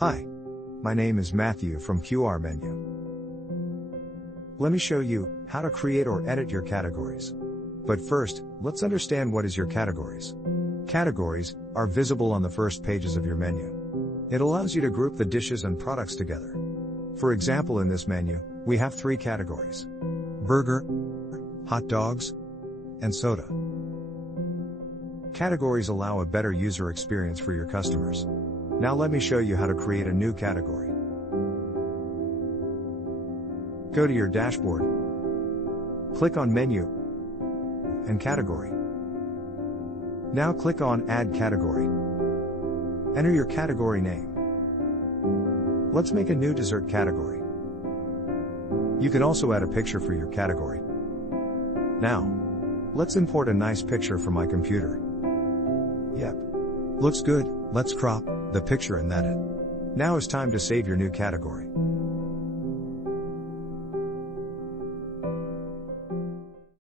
Hi. My name is Matthew from QRmenu. Let me show you how to create or edit your categories. But first, let's understand what is your categories. Categories are visible on the first pages of your menu. It allows you to group the dishes and products together. For example, in this menu, we have 3 categories: burger, hot dogs, and soda. Categories allow a better user experience for your customers. Now let me show you how to create a new category. Go to your dashboard, click on Menu and Category. Now click on Add Category. Enter your category name. Let's make a new dessert category. You can also add a picture for your category. Now, let's import a nice picture from my computer. Yep. Looks good. Let's crop the picture and edit. Now it's time to save your new category.